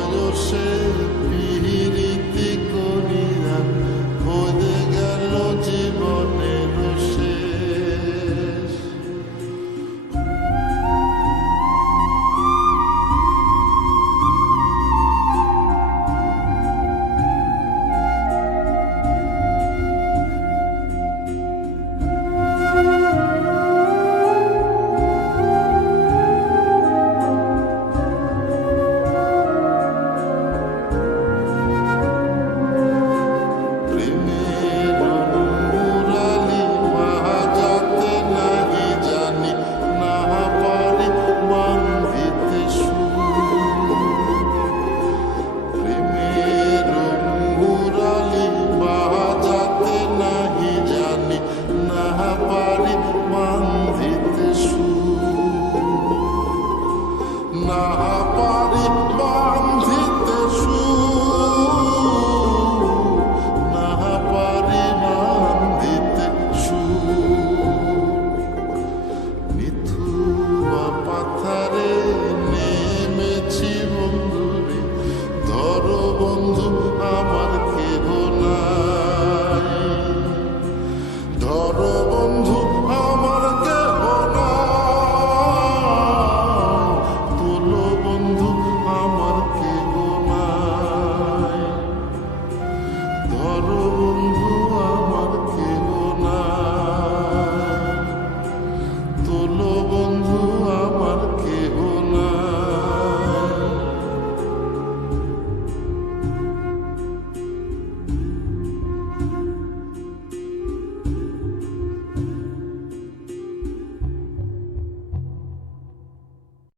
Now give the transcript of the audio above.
todo se.